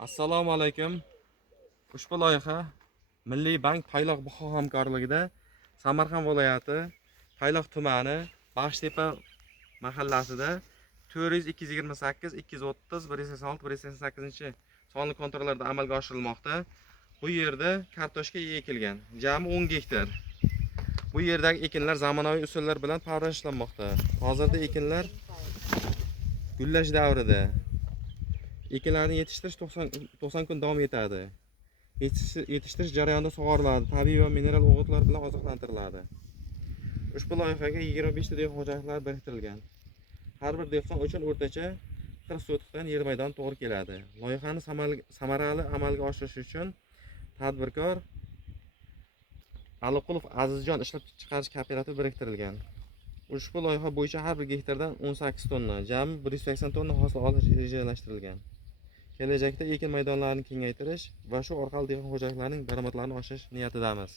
Assalomu alaykum. Ushbu loyiha Milliy bank Payloq Buxo hamkorligida Samarqand viloyati Payloq tumani Baxshtepa mahallasida 400 228 230 186 188 sonli kontrollarda amalga oshirilmoqda. Bu yerda kartoshka ekilgan. Jami 10 gektar. Bu yerdagi ekinlar zamonaviy usullar bilan parvarishlanmoqda. Hozirda ekinlar gullash davrida. Ekinlarni yetishtirish 90 kun davom etadi. Yetishtirish jarayonida sug'oriladi, tabiiy va mineral o'g'itlar bilan oziqlantiriladi. Ushbu loyihaga 25 ta dehqon xo'jaliklari biriktirilgan. Har bir dehqon uchun o'rtacha 40 sotixdan yer maydoni to'g'ri keladi. Loyihani samarali amalga oshirish uchun tadbirkor Aliqulov Azizjon ishlab chiqarish kooperativi biriktirilgan. Ushbu loyiha bo'yicha har bir gektardan 18 tonna, jami 180 tonna hosil olish rejalashtirilgan. Kelajakda ekin maydonlarini kengaytirish va shu orqali dehqon xo'jaliklarining daromadlarini oshirish niyatidamiz.